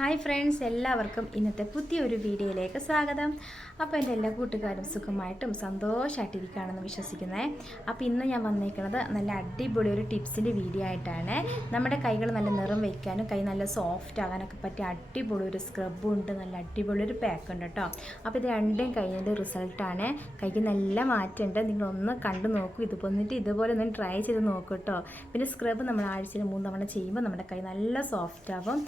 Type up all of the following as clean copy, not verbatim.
Hi friends, എല്ലാവർക്കും ഇന്നത്തെ പുതിയൊരു വീഡിയോയിലേക്ക് സ്വാഗതം. അപ്പോൾ എൻ്റെ എല്ലാ കൂട്ടുകാരും സുഖമായിട്ടും സന്തോഷമായിട്ടിരിക്കുകയാണെന്ന് വിശ്വസിക്കുന്നത്. അപ്പോൾ ഇന്ന് ഞാൻ വന്നേക്കുന്നത് നല്ല അടിപൊളി ഒരു ടിപ്സിൻ്റെ വീഡിയോ ആയിട്ടാണ്. നമ്മുടെ കൈകൾ നല്ല നിറം വയ്ക്കാനും കൈ നല്ല സോഫ്റ്റ് ആകാനൊക്കെ പറ്റിയ അടിപൊളി ഒരു സ്ക്രബും ഉണ്ട്, നല്ല അടിപൊളി ഒരു പാക്ക് ഉണ്ട് കേട്ടോ. അപ്പോൾ ഇത് രണ്ടും കൈയിൻ്റെ റിസൾട്ടാണ്. കൈക്ക് നല്ല മാറ്റമുണ്ട്. നിങ്ങളൊന്ന് കണ്ടു നോക്കൂ. ഇതുപോലെ ഒന്ന് ട്രൈ ചെയ്ത് നോക്കൂ കേട്ടോ. പിന്നെ സ്ക്രബ് നമ്മൾ ആഴ്ചയിൽ 3 തവണ ചെയ്യുമ്പോൾ നമ്മുടെ കൈ നല്ല സോഫ്റ്റ് ആവും.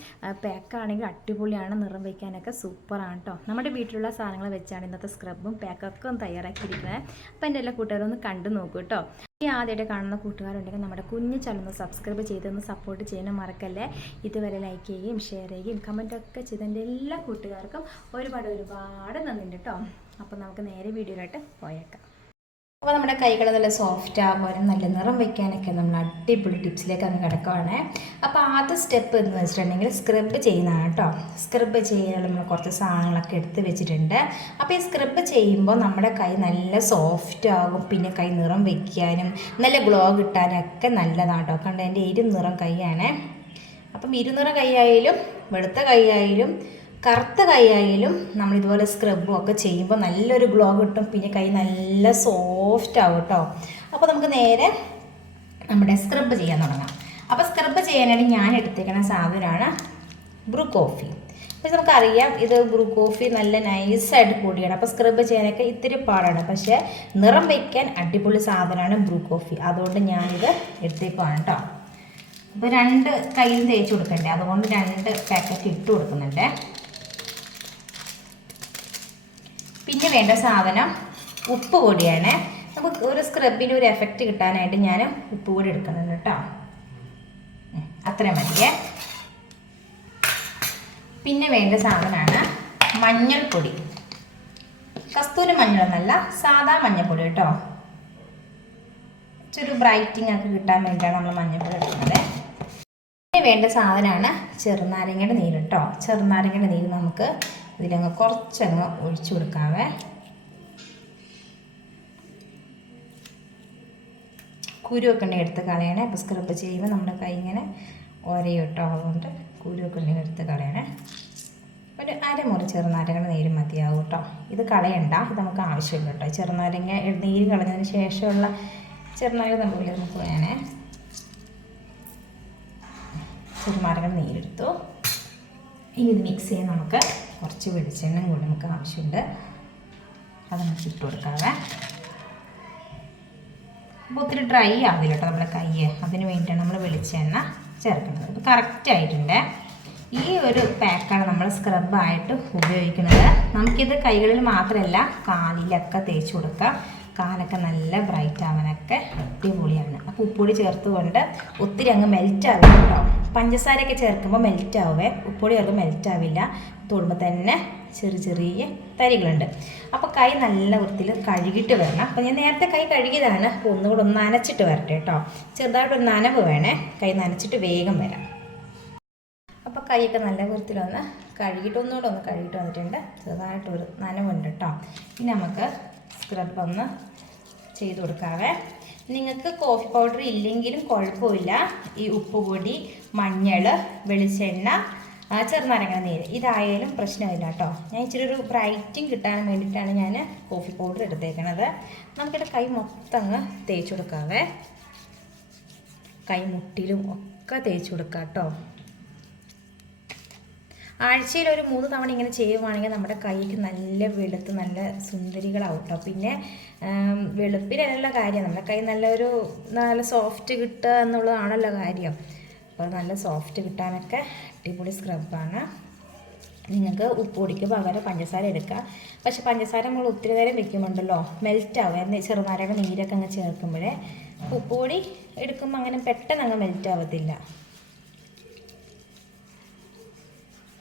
പാക്കാണെങ്കിൽ അടിപൊളിയാണ്, നിറം വയ്ക്കാനൊക്കെ സൂപ്പറാണ് കേട്ടോ. നമ്മുടെ വീട്ടിലുള്ള സാധനങ്ങൾ വെച്ചാണ് ഇന്നത്തെ സ്ക്രബും പാക്കൊക്കെ ഒന്ന് തയ്യാറാക്കിയിരിക്കുന്നത്. അപ്പോൾ എൻ്റെ എല്ലാ കൂട്ടുകാരും ഒന്ന് കണ്ടു നോക്കൂ കേട്ടോ. ഈ ആദ്യമായിട്ട് കാണുന്ന കൂട്ടുകാരുണ്ടെങ്കിൽ നമ്മുടെ കുഞ്ഞു ചാനൽ സബ്സ്ക്രൈബ് ചെയ്തൊന്ന് സപ്പോർട്ട് ചെയ്യാനും മറക്കല്ലേ. ഇതുവരെ ലൈക്ക് ചെയ്യുകയും ഷെയർ ചെയ്യുകയും കമൻറ്റൊക്കെ ചെയ്ത എൻ്റെ എല്ലാ കൂട്ടുകാർക്കും ഒരുപാട് നന്ദിയുണ്ട് കേട്ടോ. അപ്പോൾ നമുക്ക് നേരെ വീഡിയോയിലോട്ട് പോയേക്കാം. അപ്പോൾ നമ്മുടെ കൈകൾ നല്ല സോഫ്റ്റ് ആകാനും നല്ല നിറം വയ്ക്കാനൊക്കെ നമ്മൾ അടിപൊളി ടിപ്സിലേക്ക് അങ്ങ് കിടക്കുകയാണ്. അപ്പോൾ ആദ്യ സ്റ്റെപ്പ് എന്ന് വെച്ചിട്ടുണ്ടെങ്കിൽ സ്ക്രബ് ചെയ്യുന്നതാണ് കേട്ടോ. സ്ക്രബ് ചെയ്യാൻ നമ്മൾ കുറച്ച് സാധനങ്ങളൊക്കെ എടുത്ത് വെച്ചിട്ടുണ്ട്. അപ്പോൾ ഈ സ്ക്രബ് ചെയ്യുമ്പോൾ നമ്മുടെ കൈ നല്ല സോഫ്റ്റ് ആകും. പിന്നെ കൈ നിറം വയ്ക്കാനും നല്ല ഗ്ലോ കിട്ടാനൊക്കെ നല്ലതാണ് കേട്ടോ. കണ്ട് എൻ്റെ ഇരുനിറം കൈയാണ്. അപ്പം ഇരുനിറം കൈയായാലും വെളുത്ത കൈയായാലും കറുത്ത കൈയായാലും നമ്മളിതുപോലെ സ്ക്രബും ഒക്കെ ചെയ്യുമ്പോൾ നല്ലൊരു ഗ്ലോ കിട്ടും. പിന്നെ കൈ നല്ല സോഫ്റ്റ് ആവും കേട്ടോ. അപ്പോൾ നമുക്ക് നേരെ നമ്മുടെ സ്ക്രബ് ചെയ്യാൻ തുടങ്ങാം. അപ്പോൾ സ്ക്രബ് ചെയ്യാനായിട്ട് ഞാൻ എടുത്തേക്കുന്ന സാധനമാണ് ബ്രൂ കോഫി. അപ്പോൾ നമുക്കറിയാം ഇത് ബ്രൂ കോഫി നല്ല നൈസായിട്ട് പൊടിയാണ്. അപ്പോൾ സ്ക്രബ് ചെയ്യാനൊക്കെ ഇത്തിരി പാടാണ്. പക്ഷേ നിറം വയ്ക്കാൻ അടിപൊളി സാധനമാണ് ബ്രൂ കോഫി. അതുകൊണ്ട് ഞാനിത് എടുത്തേക്കുവാണ് കേട്ടോ. അപ്പോൾ 2 കയ്യിലും തേച്ച് കൊടുക്കണ്ടേ, അതുകൊണ്ട് 2 പാക്കറ്റ് ഇട്ട് കൊടുക്കുന്നുണ്ട്. പിന്നെ വേണ്ട സാധനം ഉപ്പ് പൊടിയാണ്. നമുക്ക് ഒരു സ്ക്രബിൻ്റെ ഒരു എഫക്റ്റ് കിട്ടാനായിട്ട് ഞാൻ ഉപ്പ് പൊടി എടുക്കുന്നുണ്ട് കേട്ടോ. അത്രയും മതിയേ. പിന്നെ വേണ്ട സാധനമാണ് മഞ്ഞൾപ്പൊടി. കസ്തൂരി മഞ്ഞളെന്നല്ല, സാധാ മഞ്ഞൾപ്പൊടി കേട്ടോ. ഇച്ചിരി ബ്രൈറ്റിംഗ് ഒക്കെ കിട്ടാൻ വേണ്ടിയാണ് നമ്മൾ മഞ്ഞൾപ്പൊടി എടുക്കുന്നത്. പിന്നെ വേണ്ട സാധനമാണ് ചെറുനാരങ്ങയുടെ നീര് കേട്ടോ. ചെറുനാരങ്ങയുടെ നീര് നമുക്ക് ഇതിലങ്ങ് കുറച്ചങ്ങ് ഒഴിച്ചു കൊടുക്കാവേ. കുരുവൊക്കെ ഉണ്ടെങ്കിൽ എടുത്ത് കളയണേ. അപ്പോൾ സ്ക്രബ് ചെയ്യുമ്പോൾ നമ്മുടെ കൈ ഇങ്ങനെ ഒരയും കേട്ടോ. അതുകൊണ്ട് കുരുവൊക്കെ ഉണ്ടെങ്കിൽ എടുത്ത് കളയണേ. ഒരു അരമുറി ചെറുനാരങ്ങയുടെ നീര് മതിയാവും കേട്ടോ. ഇത് കളയണ്ട, ഇത് നമുക്ക് ആവശ്യമില്ല കേട്ടോ. ചെറുനാരങ്ങ നീര് കളഞ്ഞതിന് ശേഷമുള്ള ചെറുനാരങ്ങ നമുക്ക് വേണേ. ചെറുനാരങ്ങയുടെ നീരെടുത്തു. ഇനി ഇത് മിക്സ് ചെയ്യാൻ നമുക്ക് കുറച്ച് വെളിച്ചെണ്ണ കൂടി നമുക്ക് ആവശ്യമുണ്ട്. അത് നമുക്ക് ഇട്ട് കൊടുക്കാവേ. അപ്പോൾ ഒത്തിരി ഡ്രൈ ആവില്ല കേട്ടോ നമ്മുടെ കൈ. അതിന് വേണ്ടിയാണ് നമ്മൾ വെളിച്ചെണ്ണ ചേർക്കുന്നത്. ഇത് കറക്റ്റായിട്ടുണ്ട്. ഈ ഒരു പാക്കാണ് നമ്മൾ സ്ക്രബായിട്ട് ഉപയോഗിക്കുന്നത്. നമുക്കിത് കൈകളിൽ മാത്രമല്ല കാലിലൊക്കെ തേച്ച് കൊടുക്കാം. കാലൊക്കെ നല്ല ബ്രൈറ്റ് ആവാനൊക്കെ അടിപൊളിയാണ്. അപ്പോൾ ഉപ്പൊടി ചേർത്തുകൊണ്ട് ഒത്തിരി അങ്ങ് മെൽറ്റ് ആവില്ല കേട്ടോ. പഞ്ചസാരയൊക്കെ ചേർക്കുമ്പോൾ മെൽറ്റ് ആവേ, ഉപ്പൊടി ചേർക്കുമ്പോൾ മെൽറ്റ് ആവില്ല. തൊടുമ്പോൾ തന്നെ ചെറിയ തരികളുണ്ട്. അപ്പോൾ കൈ നല്ല വൃത്തിയിൽ കഴുകിയിട്ട് വരണം. അപ്പോൾ ഞാൻ നേരത്തെ കൈ കഴുകിയതാണ്. അപ്പോൾ ഒന്നുകൂടെ ഒന്ന് നനച്ചിട്ട് വരട്ടെ കേട്ടോ. ചെറുതായിട്ടൊരു നനവ് വേണേ. കൈ നനച്ചിട്ട് വേഗം വരാം. അപ്പോൾ കൈയൊക്കെ നല്ല വൃത്തിയിലൊന്ന് കഴുകിയിട്ട് ഒന്നുകൂടെ ഒന്ന് കഴുകിയിട്ട് വന്നിട്ടുണ്ട്. ചെറുതായിട്ടൊരു നനവുണ്ട് കേട്ടോ. ഇനി നമുക്ക് സ്ക്രബ് ഒന്ന് ചെയ്ത് കൊടുക്കാവേ. നിങ്ങൾക്ക് കോഫി പൗഡർ ഇല്ലെങ്കിലും കുഴപ്പമില്ല. ഈ ഉപ്പ് പൊടി, മഞ്ഞൾ, വെളിച്ചെണ്ണ, ചെറുനാരങ്ങ നീര് ഇതായാലും പ്രശ്നമില്ല കേട്ടോ. ഞാൻ ഇച്ചിരി ഒരു ബ്രൈറ്റിങ് കിട്ടാൻ വേണ്ടിയിട്ടാണ് ഞാൻ കോഫി പൗഡർ എടുത്തേക്കണത്. നമുക്കിവിടെ കൈ മൊത്തം അങ്ങ് തേച്ച് കൊടുക്കാവേ. കൈ മുട്ടിലും ഒക്കെ തേച്ച് കൊടുക്കാം കേട്ടോ. ആഴ്ചയിൽ ഒരു 3 തവണ ഇങ്ങനെ ചെയ്യുവാണെങ്കിൽ നമ്മുടെ കൈക്ക് നല്ല വെളുത്ത് നല്ല സുന്ദരികളാവും കേട്ടോ. പിന്നെ വെളുപ്പിനുള്ള കാര്യം നമ്മുടെ കൈ നല്ല സോഫ്റ്റ് കിട്ടുക എന്നുള്ളതാണല്ലോ കാര്യം. അപ്പോൾ നല്ല സോഫ്റ്റ് കിട്ടാനൊക്കെ അടിപൊളി സ്ക്രബാണ്. നിങ്ങൾക്ക് ഉപ്പൊടിക്ക് പകരം പഞ്ചസാര എടുക്കാം. പക്ഷെ പഞ്ചസാര നമ്മൾ ഒത്തിരി നേരം വെക്കുന്നുണ്ടല്ലോ, മെൽറ്റാവും. ചെറുനാരങ്ങ നീരൊക്കെ അങ്ങ് ചേർക്കുമ്പോഴേ ഉപ്പൊടി എടുക്കുമ്പോൾ അങ്ങനെ പെട്ടെന്ന് അങ്ങ് മെൽറ്റാവത്തില്ല.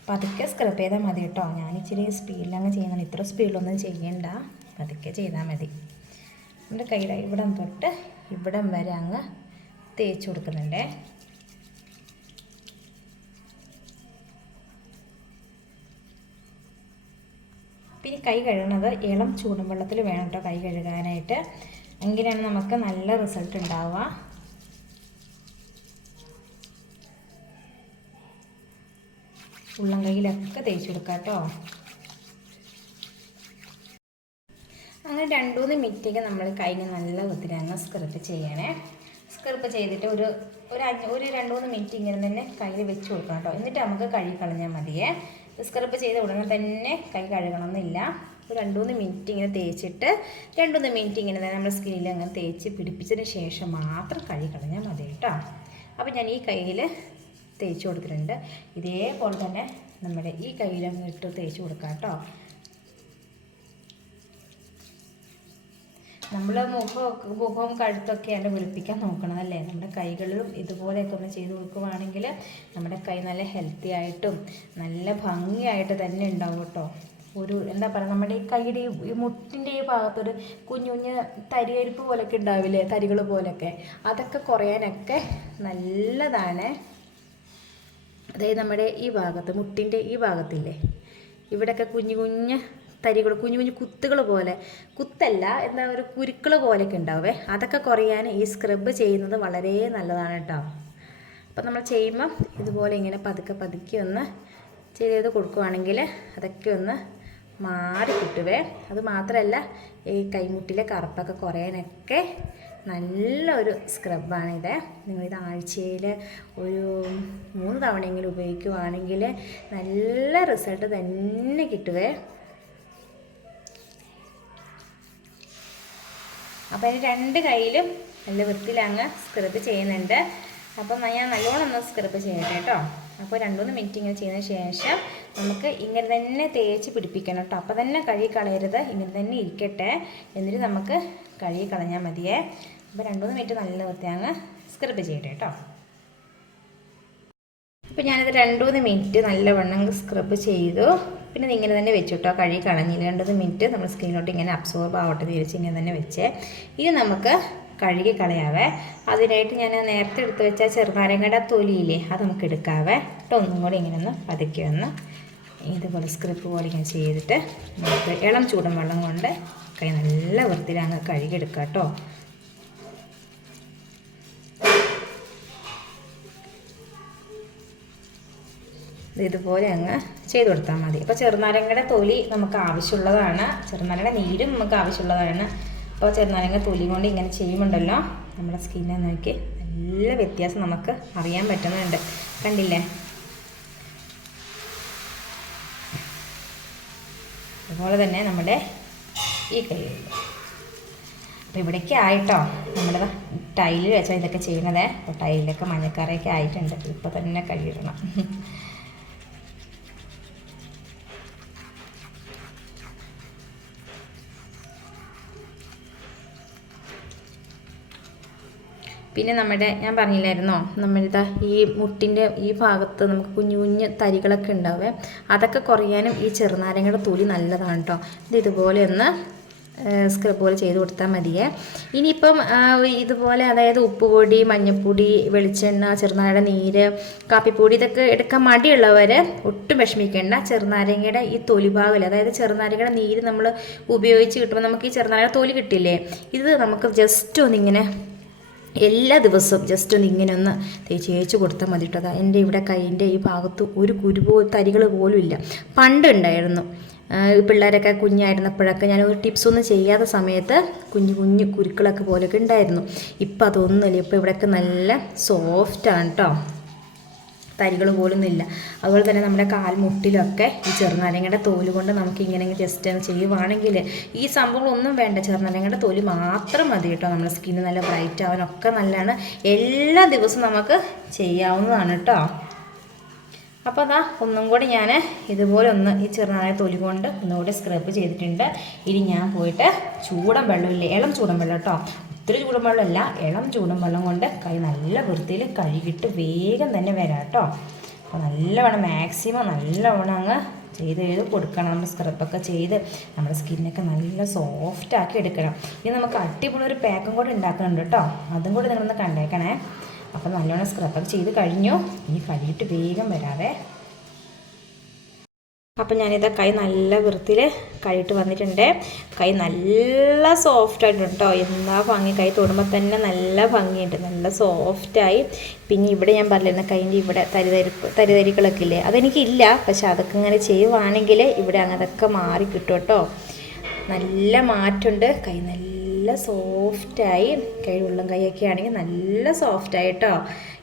പതുക്കെ സ്ക്രബ് ചെയ്താൽ മതി കേട്ടോ. ഞാൻ ഇച്ചിരി സ്പീഡിലങ്ങ് ചെയ്യുന്നതാണ്. ഇത്ര സ്പീഡിലൊന്നും ചെയ്യണ്ട, പതുക്കെ ചെയ്താൽ മതി. നമ്മുടെ കൈയുടെ ഇവിടം തൊട്ട് ഇവിടം വരെ അങ്ങ് തേച്ച് കൊടുക്കുന്നുണ്ടേ. പിന്നെ കൈ കഴുകുന്നത് ഇളം ചൂടും വെള്ളത്തിൽ വേണം കേട്ടോ കൈ കഴുകാനായിട്ട്. എങ്കിലാണ് നമുക്ക് നല്ല റിസൾട്ട് ഉണ്ടാവുക. ഉള്ളം കൈയിലൊക്കെ തേച്ച് കൊടുക്കാം കേട്ടോ. അങ്ങനെ 2-3 മിനിറ്റൊക്കെ നമ്മൾ കൈ നല്ല വൃത്തിയിൽ അങ്ങ് സ്ക്രബ് ചെയ്യണേ. സ്ക്രബ് ചെയ്തിട്ട് ഒരു 2-3 മിനിറ്റ് ഇങ്ങനെ തന്നെ കയ്യിൽ വെച്ച് കൊടുക്കണം കേട്ടോ. എന്നിട്ട് നമുക്ക് കഴുകി കളഞ്ഞാൽ മതിയേ. സ്ക്രബ് ചെയ്ത ഉടനെ തന്നെ കൈ കഴുകണമെന്നില്ല. ഒരു 2-3 മിനിറ്റ് ഇങ്ങനെ തേച്ചിട്ട് 2-3 മിനിറ്റ് ഇങ്ങനെ തന്നെ നമ്മുടെ സ്കിന്നിൽ അങ്ങനെ തേച്ച് പിടിപ്പിച്ചതിന് ശേഷം മാത്രം കഴുകി കളഞ്ഞാൽ മതി കേട്ടോ. അപ്പോൾ ഞാൻ ഈ കയ്യിൽ തേച്ച് കൊടുത്തിട്ടുണ്ട്. ഇതേപോലെ തന്നെ നമ്മുടെ ഈ കയ്യിലങ്ങ് ഇട്ട് തേച്ച് കൊടുക്കാം കേട്ടോ. നമ്മൾ മുഖവും കഴുത്തൊക്കെ അതിൻ്റെ വെളുപ്പിക്കാൻ നോക്കണം അല്ലേ. നമ്മുടെ കൈകളിലും ഇതുപോലെയൊക്കെ ഒന്ന് ചെയ്ത് കൊടുക്കുവാണെങ്കിൽ നമ്മുടെ കൈ നല്ല ഹെൽത്തി ആയിട്ടും നല്ല ഭംഗിയായിട്ട് തന്നെ ഉണ്ടാവും കേട്ടോ. ഒരു എന്താ പറയുക, നമ്മുടെ ഈ കൈയുടെ ഈ മുട്ടിൻ്റെ ഈ ഭാഗത്തൊരു കുഞ്ഞു കുഞ്ഞ് തരിയരിപ്പ് പോലെയൊക്കെ ഉണ്ടാവില്ലേ, തരികൾ പോലെയൊക്കെ, അതൊക്കെ കുറയാനൊക്കെ നല്ലതാണ്. അതായത് നമ്മുടെ ഈ ഭാഗത്ത് മുട്ടിൻ്റെ ഈ ഭാഗത്തില്ലേ, ഇവിടെയൊക്കെ കുഞ്ഞു കുഞ്ഞ് തരികൾ, കുഞ്ഞു കുഞ്ഞു കുത്തുകൾ പോലെ, കുത്തല്ല എന്താ ഒരു കുരുക്കൾ പോലെയൊക്കെ ഉണ്ടാവേ, അതൊക്കെ കുറയാൻ ഈ സ്ക്രബ് ചെയ്യുന്നത് വളരെ നല്ലതാണ് കേട്ടോ. അപ്പം നമ്മൾ ചെയ്യുമ്പം ഇതുപോലെ ഇങ്ങനെ പതുക്കെ ഒന്ന് ചെയ്ത് കൊടുക്കുകയാണെങ്കിൽ അതൊക്കെ ഒന്ന് മാറി കിട്ടുവേ. അത് മാത്രമല്ല ഈ കൈമുട്ടിലെ കറുപ്പൊക്കെ കുറയാനൊക്കെ നല്ലൊരു സ്ക്രബാണിത്. നിങ്ങളിത് ആഴ്ചയിൽ ഒരു 3 തവണയെങ്കിലും ഉപയോഗിക്കുകയാണെങ്കിൽ നല്ല റിസൾട്ട് തന്നെ കിട്ടുവേ. അപ്പോൾ അതിന് 2 കൈയിലും നല്ല വൃത്തിയിൽ അങ്ങ് സ്ക്രബ് ചെയ്യുന്നുണ്ട്. അപ്പം ഞാൻ നല്ലോണം ഒന്ന് സ്ക്രബ് ചെയ്യട്ടെ കേട്ടോ. അപ്പോൾ 2-3 മിനിറ്റ് ഇങ്ങനെ ചെയ്തതിന് ശേഷം നമുക്ക് ഇങ്ങനെ തന്നെ തേച്ച് പിടിപ്പിക്കണം കേട്ടോ. അപ്പോൾ തന്നെ കഴുകി കളയരുത്, ഇങ്ങനെ തന്നെ ഇരിക്കട്ടെ. എന്നിട്ട് നമുക്ക് കഴുകി കളഞ്ഞാൽ മതിയേ. അപ്പോൾ 2-3 മിനിറ്റ് നല്ല വൃത്തി അങ്ങ് സ്ക്രബ് ചെയ്യട്ടെ കേട്ടോ. അപ്പോൾ ഞാനത് 2-3 മിനിറ്റ് നല്ലവണ്ണം സ്ക്രബ് ചെയ്തു. പിന്നെ ഇങ്ങനെ തന്നെ വെച്ചു കേട്ടോ, കഴുകി കളഞ്ഞില്ല. 2 മിനിറ്റ് നമ്മൾ സ്കിന്നിലോട്ട് ഇങ്ങനെ അബ്സോർബ് ആവട്ടെ തിരിച്ച് ഇങ്ങനെ തന്നെ വെച്ച് ഇനി നമുക്ക് കഴുകി കളയാവേ. അതിനായിട്ട് ഞാൻ നേരത്തെ എടുത്ത് വെച്ച ചെറുനാരങ്ങയുടെ തൊലിയില്ലേ, അത് നമുക്ക് എടുക്കാവേ കേട്ടോ. ഒന്നും കൂടി ഇങ്ങനെ ഒന്ന് പതുക്കെ ഒന്ന് ഇതുപോലെ സ്ക്രബ് പോലെ ഇങ്ങനെ ചെയ്തിട്ട് നമുക്ക് ഇളം ചൂടൻ വെള്ളം കൊണ്ട് കൈ നല്ല വൃത്തിയിൽ അങ്ങ് കഴുകിയെടുക്കാം കേട്ടോ. ഇതുപോലെ അങ്ങ് ചെയ്ത് കൊടുത്താൽ മതി. അപ്പോൾ ചെറുനാരങ്ങയുടെ തൊലി നമുക്ക് ആവശ്യമുള്ളതാണ്, ചെറുനാരങ്ങയുടെ നീരും നമുക്ക് ആവശ്യമുള്ളതാണ്. അപ്പോൾ ചെറുനാരങ്ങ തൊലി കൊണ്ട് ഇങ്ങനെ ചെയ്യുമ്പോണ്ടല്ലോ നമ്മുടെ സ്കിന്നെ നോക്കി നല്ല വ്യത്യാസം നമുക്ക് അറിയാൻ പറ്റുന്നുണ്ട്. കണ്ടില്ലേ? അതുപോലെ തന്നെ നമ്മുടെ ഈ കൈ. അപ്പോൾ ഇവിടേക്ക് ആയിട്ടോ നമ്മുടെ ടൈലിൽ വെച്ചാൽ ഇതൊക്കെ ചെയ്യണതേ. അപ്പോൾ ടൈലിലൊക്കെ മഞ്ഞക്കറയൊക്കെ ആയിട്ടുണ്ട്. ഇപ്പോൾ തന്നെ കഴുകിടണം. പിന്നെ ഞാൻ പറഞ്ഞില്ലായിരുന്നോ, നമ്മളിതാ ഈ മുട്ടിൻ്റെ ഈ ഭാഗത്ത് നമുക്ക് കുഞ്ഞു കുഞ്ഞ് തരികളൊക്കെ ഉണ്ടാവേ, അതൊക്കെ കുറയാനും ഈ ചെറുനാരങ്ങയുടെ തൊലി നല്ലതാണ് കേട്ടോ. ഇതുപോലെ ഒന്ന് സ്ക്രബ് പോലെ ചെയ്ത് കൊടുത്താൽ മതിയേ. ഇനിയിപ്പം ഇതുപോലെ അതായത് ഉപ്പുപൊടി, മഞ്ഞൾപ്പൊടി, വെളിച്ചെണ്ണ, ചെറുനാരങ്ങയുടെ നീര്, കാപ്പിപ്പൊടി ഇതൊക്കെ എടുക്കാൻ മടിയുള്ളവർ ഒട്ടും വിഷമിക്കേണ്ട. ചെറുനാരങ്ങയുടെ ഈ തൊലി ഭാഗമില്ല, അതായത് ചെറുനാരങ്ങയുടെ നീര് നമ്മൾ ഉപയോഗിച്ച് കിട്ടുമ്പോൾ നമുക്ക് ഈ ചെറുനാരങ്ങ തൊലി കിട്ടില്ലേ, ഇത് നമുക്ക് ജസ്റ്റ് ഒന്നിങ്ങനെ എല്ലാ ദിവസവും ജസ്റ്റ് ഒന്ന് ഇങ്ങനെ ഒന്ന് തേച്ച് കൊടുത്താൽ മതി കേട്ടോ. എൻ്റെ ഇവിടെ കൈയിൻ്റെ ഈ ഭാഗത്ത് ഒരു തരികൾ പോലും ഇല്ല. പണ്ടുണ്ടായിരുന്നു, പിള്ളേരൊക്കെ കുഞ്ഞായിരുന്നപ്പോഴൊക്കെ ഞാൻ ഒരു ടിപ്സൊന്നും ചെയ്യാത്ത സമയത്ത് കുഞ്ഞു കുഞ്ഞു കുരുക്കളൊക്കെ പോലെയൊക്കെ ഉണ്ടായിരുന്നു. ഇപ്പം അതൊന്നുമില്ല. ഇപ്പോൾ ഇവിടെയൊക്കെ നല്ല സോഫ്റ്റാണ് കേട്ടോ, തരികൾ പോലൊന്നും ഇല്ല. അതുപോലെ തന്നെ നമ്മുടെ കാൽമുട്ടിലൊക്കെ ഈ ചെറുനാരങ്ങയുടെ തോല് കൊണ്ട് നമുക്ക് ഇങ്ങനെ ജസ്റ്റ് ചെയ്യുവാണെങ്കിൽ ഈ സംഭവങ്ങളൊന്നും വേണ്ട, ചെറുനാരങ്ങയുടെ തോല് മാത്രം മതി കേട്ടോ. നമ്മുടെ സ്കിന്ന് നല്ല ബ്രൈറ്റ് ആവാനൊക്കെ നല്ലതാണ്. എല്ലാ ദിവസവും നമുക്ക് ചെയ്യാവുന്നതാണ് കേട്ടോ. അപ്പോൾ അതാ ഒന്നും കൂടി ഞാൻ ഇതുപോലെ ഒന്ന് ഈ ചെറുനാരങ്ങ തൊലി കൊണ്ട് ഒന്നുകൂടി സ്ക്രബ് ചെയ്തിട്ടുണ്ട്. ഇനി ഞാൻ പോയിട്ട് ചൂടൻ വെള്ളമില്ലേ, ഇളം ചൂടൻ വെള്ളം കേട്ടോ, ഒത്തിരി ചൂടൻ വെള്ളമല്ല, ഇളം ചൂടൻ വെള്ളം കൊണ്ട് കൈ നല്ല വൃത്തിയിൽ കഴുകിയിട്ട് വേഗം തന്നെ വരാം കേട്ടോ. അപ്പോൾ നല്ലവണ്ണം മാക്സിമം നല്ലവണ്ണം അങ്ങ് ചെയ്ത് കൊടുക്കണം. നമ്മൾ സ്ക്രബൊക്കെ ചെയ്ത് നമ്മുടെ സ്കിന്നൊക്കെ നല്ല സോഫ്റ്റാക്കി എടുക്കണം. ഇനി നമുക്ക് അടിപൊളി ഒരു പാക്കും കൂടെ ഉണ്ടാക്കുന്നുണ്ട് കേട്ടോ, അതും കൂടി നിങ്ങളൊന്ന് കണ്ടേക്കണേ. അപ്പോൾ നല്ലോണം സ്ക്രബൊക്കെ ചെയ്ത് കഴിഞ്ഞു. ഇനി കഴുകിയിട്ട് വേഗം വരാവേ. അപ്പം ഞാനിത് കൈ നല്ല വൃത്തിയിൽ കഴുകിയിട്ട് വന്നിട്ടുണ്ട്. കൈ നല്ല സോഫ്റ്റായിട്ടുണ്ട് കേട്ടോ. എന്താ ഭംഗി, കൈ തൊടുമ്പോൾ തന്നെ നല്ല ഭംഗിയുണ്ട്, നല്ല സോഫ്റ്റായി. പിന്നെ ഇവിടെ ഞാൻ പറഞ്ഞിരുന്ന കൈൻ്റെ ഇവിടെ തരിതരികളൊക്കെ ഇല്ലേ, അതെനിക്കില്ല. പക്ഷെ അതൊക്കെ ഇങ്ങനെ ചെയ്യുവാണെങ്കിൽ ഇവിടെ അതൊക്കെ മാറി കിട്ടും കേട്ടോ. നല്ല മാറ്റമുണ്ട്. കൈ നല്ല സോഫ്റ്റായി. കൈ ഉള്ളും കൈയൊക്കെ ആണെങ്കിൽ നല്ല സോഫ്റ്റായി കേട്ടോ.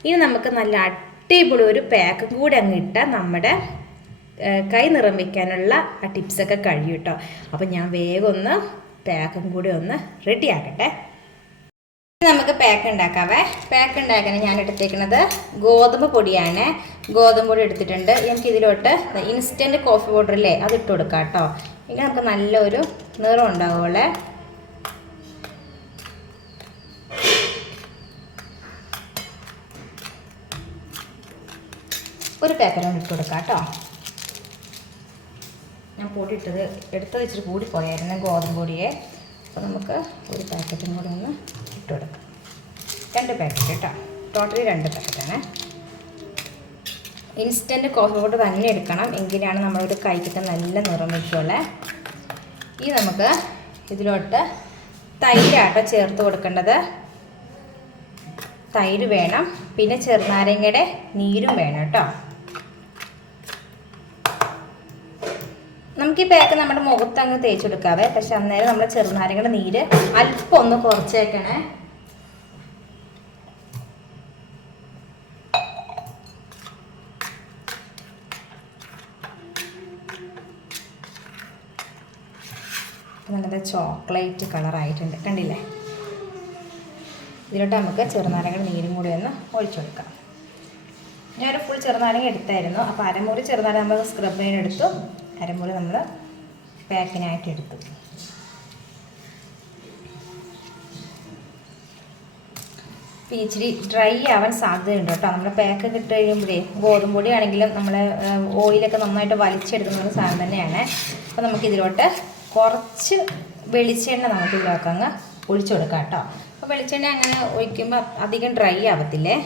ഇനി നമുക്ക് നല്ല അടിപൊളി ഒരു പാക്കും കൂടി അങ്ങ് ഇട്ടാൽ നമ്മുടെ കൈ നിറം വയ്ക്കാനുള്ള ആ ടിപ്സൊക്കെ കഴിയും കേട്ടോ. അപ്പം ഞാൻ വേഗം ഒന്ന് പാക്കും കൂടി ഒന്ന് റെഡി ആക്കട്ടെ. നമുക്ക് പാക്ക് ഉണ്ടാക്കാവേ. പാക്ക് ഉണ്ടാക്കാൻ ഞാൻ എടുത്തേക്കുന്നത് ഗോതമ്പ് പൊടിയാണ്. ഗോതമ്പ് പൊടി എടുത്തിട്ടുണ്ട്. എനിക്ക് ഇതിലോട്ട് ഇൻസ്റ്റൻറ്റ് കോഫി പൗഡറില്ലേ അത് ഇട്ട് കൊടുക്കാം കേട്ടോ. ഇങ്ങനെ നമുക്ക് നല്ലൊരു നിറം ഉണ്ടാവുള്ളേ. ഒരു പാക്കറ്റ് ഇട്ട് കൊടുക്കാം കേട്ടോ. ഞാൻ പൊടി എടുത്തത് ഇച്ചിരി കൂടി പോയായിരുന്നു ഗോതമ്പ് പൊടിയെ. അപ്പോൾ നമുക്ക് ഒരു പാക്കറ്റും കൂടി ഒന്ന് ഇട്ട് കൊടുക്കാം. 2 പാക്കറ്റ് കേട്ടോ. ടോട്ടലി 2 പാക്കറ്റാണ്. ഇൻസ്റ്റൻറ്റ് കോഫി പൗഡർ തന്നെ എടുക്കണം, എങ്കിലാണ് നമ്മളൊരു കൈക്കൊക്കെ നല്ല നിറം വയ്ക്കുള്ളേ. ഈ നമുക്ക് ഇതിലോട്ട് തൈരാട്ടോ ചേർത്ത് കൊടുക്കേണ്ടത്. തൈര് വേണം, പിന്നെ ചെറുനാരങ്ങയുടെ നീരും വേണം കേട്ടോ. നമുക്ക് ഈ പാക്ക് നമ്മുടെ മുഖത്ത് അങ്ങ് തേച്ച് കൊടുക്കാവേ. പക്ഷെ അന്നേരം നമ്മൾ ചെറുനാരങ്ങയുടെ നീര് അല്പം ഒന്ന് കുറച്ചേക്കണേ. നല്ലത് ചോക്ലേറ്റ് കളറായിട്ടുണ്ട്, കണ്ടില്ലേ? ഇതിലോട്ട് നമുക്ക് ചെറുനാരങ്ങയുടെ നീരും കൂടി ഒന്ന് ഒഴിച്ചു കൊടുക്കാം. ഞാനൊരു ഫുൾ ചെറുനാരങ്ങ എടുത്തായിരുന്നു. അപ്പോൾ അരമുറി ചെറുനാരങ്ങ നമ്മൾ സ്ക്രബ് ചെയ്യാനെടുത്തു, അരമുറി നമ്മൾ പാക്കിനായിട്ട് എടുത്തു. ഇച്ചിരി ഡ്രൈ ആവാൻ സാധ്യതയുണ്ട് കേട്ടോ. നമ്മൾ പാക്ക് ഇട്ട് കഴിയുമ്പോഴേ ഗോതമ്പ് പൊടി ആണെങ്കിലും നമ്മൾ ഓയിലൊക്കെ നന്നായിട്ട് വലിച്ചെടുക്കുന്ന ഒരു സാധനം തന്നെയാണ്. അപ്പോൾ നമുക്കിതിലോട്ട് കുറച്ച് വെളിച്ചെണ്ണ നമുക്കിതിലൊക്കെ അങ്ങ് ഒഴിച്ചു കൊടുക്കാം കേട്ടോ. അപ്പോൾ വെളിച്ചെണ്ണ അങ്ങനെ ഒഴിക്കുമ്പോൾ അധികം ഡ്രൈ ആവത്തില്ലേ.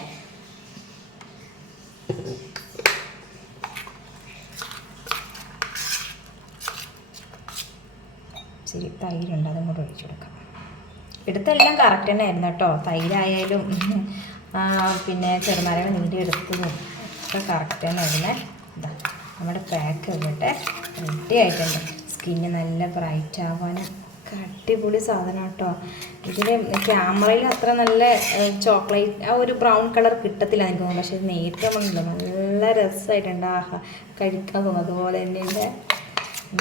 ശരി, തൈരുണ്ട്, അതും കൂടെ ഒഴിച്ചു കൊടുക്കാം. എടുത്തെല്ലാം കറക്റ്റ് തന്നെ ആയിരുന്നു കേട്ടോ. തൈരായാലും പിന്നെ ചെറുനാരങ്ങ നീര് എടുത്തതും ഒക്കെ കറക്റ്റ് തന്നെ ആയിരുന്നേ. ഇതാ നമ്മുടെ പാക്ക് ഇവിടെ റെഡി ആയിട്ടുണ്ട്. സ്കിന്ന് നല്ല ബ്രൈറ്റ് ആവാനും അടിപൊളി സാധനം കേട്ടോ. ഇതിൽ ക്യാമറയിൽ അത്ര നല്ല ചോക്ലേറ്റ് ആ ഒരു ബ്രൗൺ കളർ കിട്ടത്തില്ല എനിക്ക് തോന്നുന്നു. പക്ഷേ ഇത് നേരിട്ട് നമ്മളുണ്ടല്ലോ നല്ല രസമായിട്ടുണ്ട്. ആഹാ, കഴിക്കാൻ തോന്നും. അതുപോലെ തന്നെ ഇതിൻ്റെ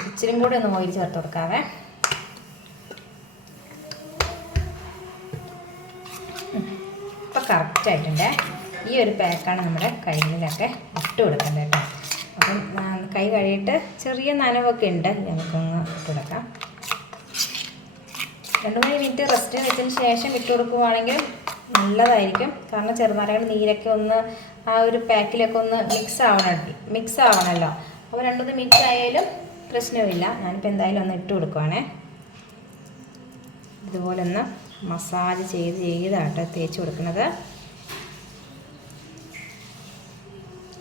ഇച്ചിരി കൂടി ഒന്ന് ഓയിൽ ചേർത്ത് കൊടുക്കാവേ. ഇപ്പം കറക്റ്റായിട്ടുണ്ട്. ഈ ഒരു പാക്കാണ് നമ്മുടെ കയ്യിലൊക്കെ ഇട്ട് കൊടുക്കേണ്ടത് കേട്ടോ. അപ്പം കൈ കഴുകിയിട്ട് ചെറിയ നനവൊക്കെ ഉണ്ട്, നമുക്കൊന്ന് ഇട്ട് കൊടുക്കാം. 2-3 മിനിറ്റ് റെസ്റ്റ് വെച്ചതിന് ശേഷം ഇട്ട് കൊടുക്കുവാണെങ്കിൽ നല്ലതായിരിക്കും. കാരണം ചെറുനാരങ്ങയുടെ നീരൊക്കെ ഒന്ന് ആ ഒരു പാക്കിലൊക്കെ ഒന്ന് മിക്സ് ആവണമല്ലോ. അപ്പോൾ 2-3 മിനിറ്റ് ആയാലും പ്രശ്നമില്ല. ഞാനിപ്പോൾ എന്തായാലും ഒന്ന് ഇട്ട് കൊടുക്കുവാണേ. ഇതുപോലെ ഒന്ന് മസാജ് ചെയ്താട്ടോ തേച്ച് കൊടുക്കുന്നത്.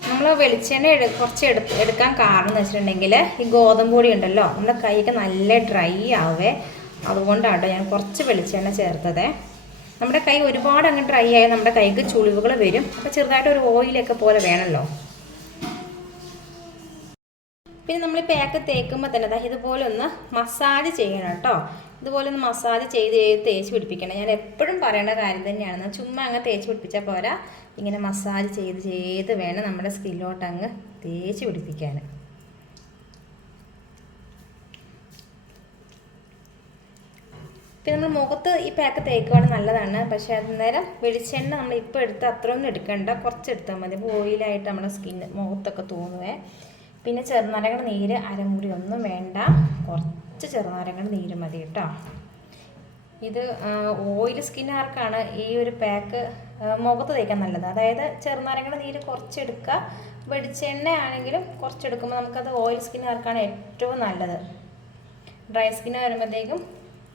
നമ്മൾ വെളിച്ചെണ്ണ കുറച്ച് എടുക്കാൻ കാരണം എന്ന് വെച്ചിട്ടുണ്ടെങ്കിൽ ഈ ഗോതമ്പ് പൊടി ഉണ്ടല്ലോ, നമ്മുടെ കൈയൊക്കെ നല്ല ഡ്രൈ ആവേ. അതുകൊണ്ടാട്ടോ ഞാൻ കുറച്ച് വെളിച്ചെണ്ണ ചേർത്തത്. നമ്മുടെ കൈ ഒരുപാട് അങ്ങ് ഡ്രൈ ആയാൽ നമ്മുടെ കൈക്ക് ചുളിവുകൾ വരും. അപ്പോൾ ചെറുതായിട്ട് ഒരു ഓയിലൊക്കെ പോലെ വേണമല്ലോ. പിന്നെ നമ്മൾ ഈ പാക്ക് തേക്കുമ്പോൾ തന്നെ ഇതുപോലെ ഒന്ന് മസാജ് ചെയ്യണം കേട്ടോ. ഇതുപോലെ ഒന്ന് മസാജ് ചെയ്ത് തേച്ച് പിടിപ്പിക്കണം. ഞാൻ എപ്പോഴും പറയുന്ന കാര്യം തന്നെയാണ്. ചുമ്മാ അങ്ങ് തേച്ച് പിടിപ്പിച്ചാൽ പോരാ, ഇങ്ങനെ മസാജ് ചെയ്ത് വേണം നമ്മുടെ സ്കിന്നിലോട്ട് അങ്ങ് തേച്ച് പിടിപ്പിക്കാൻ. പിന്നെ നമ്മൾ മുഖത്ത് ഈ പാക്ക് തേക്കുവാണെങ്കിൽ നല്ലതാണ്. പക്ഷേ അന്നേരം വെളിച്ചെണ്ണ നമ്മൾ ഇപ്പോൾ എടുത്ത് അത്രയൊന്നും എടുക്കണ്ട, കുറച്ചെടുത്താൽ മതി. അപ്പോൾ ഓയിലായിട്ട് നമ്മുടെ സ്കിന്ന് മുഖത്തൊക്കെ തോന്നുവേ. പിന്നെ ചെറുനാരങ്ങയുടെ നീര് അരമുറി ഒന്നും വേണ്ട, കുറച്ച് ചെറുനാരങ്ങയുടെ നീര് മതി കേട്ടോ. ഇത് ഓയിൽ സ്കിന്നുകാർക്കാണ് ഈ ഒരു പാക്ക് മുഖത്ത് തേക്കാൻ നല്ലത്. അതായത് ചെറുനാരങ്ങയുടെ നീര് കുറച്ചെടുക്കുക, വെളിച്ചെണ്ണ ആണെങ്കിലും കുറച്ചെടുക്കുമ്പോൾ നമുക്കത് ഓയിൽ സ്കിന്നുകാർക്കാണ് ഏറ്റവും നല്ലത്. ഡ്രൈ സ്കിന്ന് വരുമ്പോഴത്തേക്കും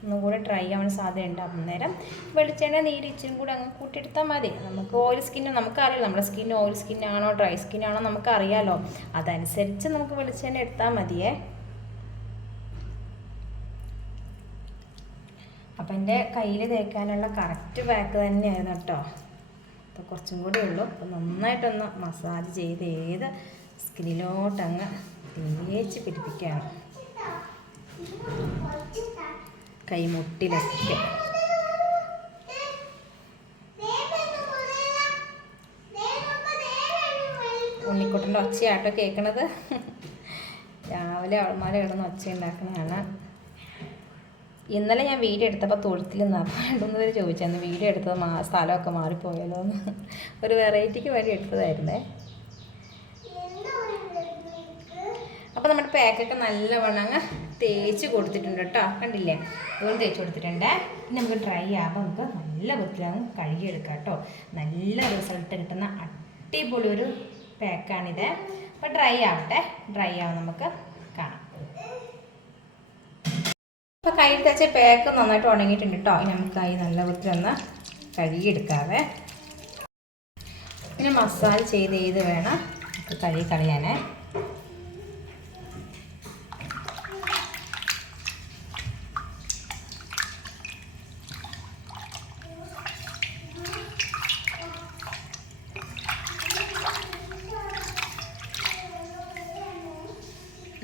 ഒന്നും കൂടെ ഡ്രൈ ആവാൻ സാധ്യതയുണ്ട്. അന്നേരം വെളിച്ചെണ്ണ നീര് ഇച്ചിരി കൂടെ അങ്ങ് കൂട്ടിയെടുത്താൽ മതി. നമുക്ക് ഓയിൽ സ്കിന്ന് നമുക്കറിയാലോ, നമ്മുടെ സ്കിന്ന് ഓയിൽ സ്കിന്നാണോ ഡ്രൈ സ്കിന്നാണോ നമുക്കറിയാലോ. അതനുസരിച്ച് നമുക്ക് വെളിച്ചെണ്ണ എടുത്താൽ മതിയേ. അപ്പം എൻ്റെ കയ്യിൽ തേക്കാനുള്ള കറക്റ്റ് പാക്ക് തന്നെയായിരുന്നു കേട്ടോ. അപ്പോൾ കുറച്ചും കൂടെ ഉള്ളൂ. അപ്പോൾ നന്നായിട്ടൊന്ന് മസാജ് ചെയ്ത് ഏത് സ്കിന്നിലോട്ടങ്ങ് തേച്ച് പിടിപ്പിക്കുകയാണ്, കൈമുട്ടിലൊക്കെ. ഉണ്ണിക്കുട്ടൻ്റെ ഒച്ചയാട്ടോ കേൾക്കണത്. രാവിലെ അവൾമാരെ കിടന്ന് ഒച്ച ഉണ്ടാക്കണതാണ്. ഇന്നലെ ഞാൻ വീഡിയോ എടുത്തപ്പോൾ തൊഴുത്തിൽ നിന്നാണ്. അപ്പോൾ 2-3 പേര് ചോദിച്ചായിരുന്നു വീഡിയോ എടുത്തത് സ്ഥലമൊക്കെ മാറിപ്പോയല്ലോ എന്ന്. ഒരു വെറൈറ്റിക്ക് വേണ്ടി എടുത്തതായിരുന്നേ. അപ്പോൾ നമ്മുടെ പാക്കൊക്കെ നല്ലവണ്ണം അങ്ങ് തേച്ച് കൊടുത്തിട്ടുണ്ട് കേട്ടോ. കണ്ടില്ലേ, അതുകൊണ്ട് തേച്ച് കൊടുത്തിട്ടുണ്ട്. ഇനി നമുക്ക് ഡ്രൈ ആകുമ്പോൾ നമുക്ക് നല്ല വൃത്തിയാകും കഴുകിയെടുക്കാം കേട്ടോ. നല്ല റിസൾട്ട് കിട്ടുന്ന അടിപൊളി ഒരു പാക്കാണിത്. അപ്പോൾ ഡ്രൈ ആവട്ടെ, ഡ്രൈ ആവും നമുക്ക് കാണാം. അപ്പോൾ കയ്യിൽ തേച്ച പാക്ക് നന്നായിട്ട് ഉണങ്ങിയിട്ടുണ്ട് കേട്ടോ. ഇനി നമുക്ക് കൈ നല്ല വൃത്തി ഒന്ന് കഴുകിയെടുക്കാവേ. ഇനി മസാജ് ചെയ്ത് വേണം നമുക്ക് കഴുകി കളയാനേ.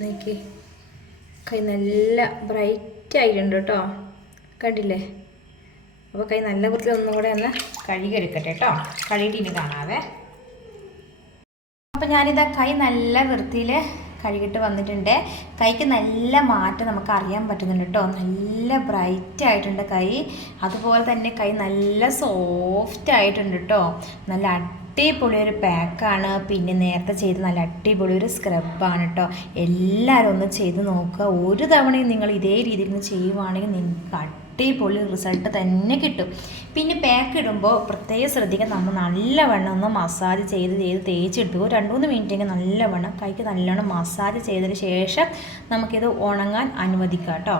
നോക്കി, കൈ നല്ല ബ്രൈറ്റ് ആയിട്ടുണ്ട് കേട്ടോ. കണ്ടില്ലേ? അപ്പോൾ കൈ നല്ല വൃത്തിയിൽ ഒന്നും കൂടെ ഒന്ന് കഴുകിയെടുക്കട്ടെ കേട്ടോ. കഴുകിയിട്ട് ഇനി കാണാവേ. അപ്പോൾ ഞാനിതാ കൈ നല്ല വൃത്തിയിൽ കഴുകിയിട്ട് വന്നിട്ടുണ്ട്. കൈക്ക് നല്ല മാറ്റം നമുക്ക് അറിയാൻ പറ്റുന്നുണ്ട് കേട്ടോ. നല്ല ബ്രൈറ്റ് ആയിട്ടുണ്ട് കൈ. അതുപോലെ തന്നെ കൈ നല്ല സോഫ്റ്റ് ആയിട്ടുണ്ട് കേട്ടോ. നല്ല അടിപൊളി ഒരു പാക്കാണ്. പിന്നെ നേരത്തെ ചെയ്ത് നല്ല അടിപൊളി ഒരു സ്ക്രബാണ് കേട്ടോ. എല്ലാവരും ഒന്ന് ചെയ്ത് നോക്കുക. ഒരു തവണയും നിങ്ങൾ ഇതേ രീതിയിൽ ചെയ്യുവാണെങ്കിൽ നിങ്ങൾക്ക് അടിപൊളി റിസൾട്ട് തന്നെ കിട്ടും. പിന്നെ പാക്ക് ഇടുമ്പോൾ പ്രത്യേകം ശ്രദ്ധിക്കാൻ, നമ്മൾ നല്ലവണ്ണം ഒന്ന് മസാജ് ചെയ്ത് തേച്ചെടുത്തു 2-3 മിനിറ്റെങ്കിൽ നല്ലവണ്ണം കൈക്ക് നല്ലോണം മസാജ് ചെയ്തതിന് ശേഷം നമുക്കിത് ഉണങ്ങാൻ അനുവദിക്കാം കേട്ടോ.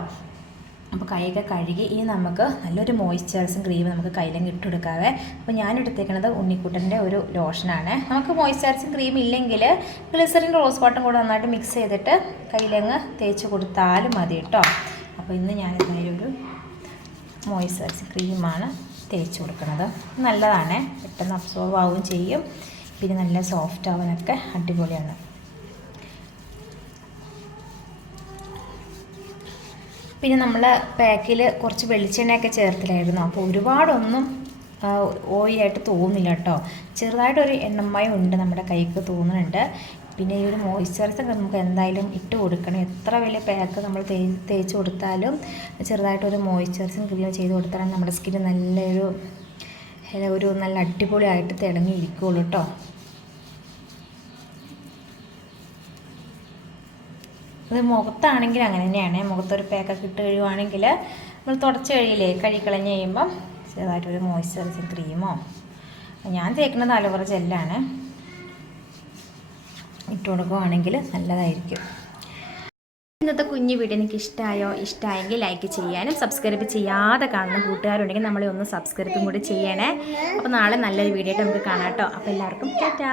അപ്പോൾ കൈയൊക്കെ കഴുകി ഇനി നമുക്ക് നല്ലൊരു മോയ്സ്ചറൈസിങ് ക്രീം നമുക്ക് കയ്യിലങ്ങ് ഇട്ടെടുക്കാവേ. അപ്പോൾ ഞാൻ എടുത്തേക്കുന്നത് ഉണ്ണിക്കുട്ടൻ്റെ ഒരു ലോഷനാണ്. നമുക്ക് മോയ്സ്ചറൈസിങ് ക്രീം ഇല്ലെങ്കിൽ ഗ്ലിസറിൻ റോസ് വാട്ടറും കൂടെ നന്നായിട്ട് മിക്സ് ചെയ്തിട്ട് കയ്യിലങ്ങ് തേച്ച് കൊടുത്താലും മതി കേട്ടോ. അപ്പോൾ ഇന്ന് ഞാനിതിനൊരു മോയ്സ്ചറൈസിങ് ക്രീമാണ് തേച്ച് കൊടുക്കുന്നത്. നല്ലതാണ്, പെട്ടെന്ന് അബ്സോർവ് ആവുകയും ചെയ്യും. പിന്നെ നല്ല സോഫ്റ്റ് ആവാനൊക്കെ അടിപൊളിയാണ്. പിന്നെ നമ്മൾ പാക്കിൽ കുറച്ച് വെളിച്ചെണ്ണയൊക്കെ ചേർത്തില്ലായിരുന്നു. അപ്പോൾ ഒരുപാടൊന്നും ഓയിലായിട്ട് തോന്നില്ല കേട്ടോ. ചെറുതായിട്ടൊരു എണ്ണമയം ഉണ്ട് നമ്മുടെ കൈക്ക് തോന്നുന്നുണ്ട്. പിന്നെ ഈ ഒരു മോയ്സ്ചറൈസർ നമുക്ക് എന്തായാലും ഇട്ട് കൊടുക്കണം. എത്ര വലിയ പാക്ക് നമ്മൾ തേച്ച് കൊടുത്താലും ചെറുതായിട്ടൊരു മോയ്സ്ചറൈസിങ് ക്രീം ചെയ്ത് കൊടുത്താലും നമ്മുടെ സ്കിന്ന് നല്ലൊരു നല്ല അടിപൊളിയായിട്ട് തിളങ്ങിയിരിക്കുള്ളൂ കേട്ടോ. അത് മുഖത്താണെങ്കിൽ അങ്ങനെ തന്നെയാണ്. മുഖത്തൊരു പാക്കൊക്കെ ഇട്ട് കഴിയുവാണെങ്കിൽ നമ്മൾ തുടച്ച് കഴുകിക്കളഞ്ഞ് കഴിയുമ്പം ചെറുതായിട്ടൊരു മോയ്സ്ചറൈസിങ് ക്രീമോ, ഞാൻ തേക്കുന്നത് അലോവേറ ജെല്ലാണ്, ഇട്ട് കൊടുക്കുകയാണെങ്കിൽ നല്ലതായിരിക്കും. ഇന്നത്തെ കുഞ്ഞു വീഡിയോ എനിക്ക് ഇഷ്ടമായെങ്കിൽ ലൈക്ക് ചെയ്യാനും സബ്സ്ക്രൈബ് ചെയ്യാതെ കാണുന്ന കൂട്ടുകാരുണ്ടെങ്കിൽ നമ്മളെ ഒന്ന് സബ്സ്ക്രൈബും കൂടി ചെയ്യണേ. അപ്പോൾ നാളെ നല്ലൊരു വീഡിയോ ആയിട്ട് നമുക്ക് കാണാം കേട്ടോ. അപ്പോൾ എല്ലാവർക്കും ടാറ്റാ.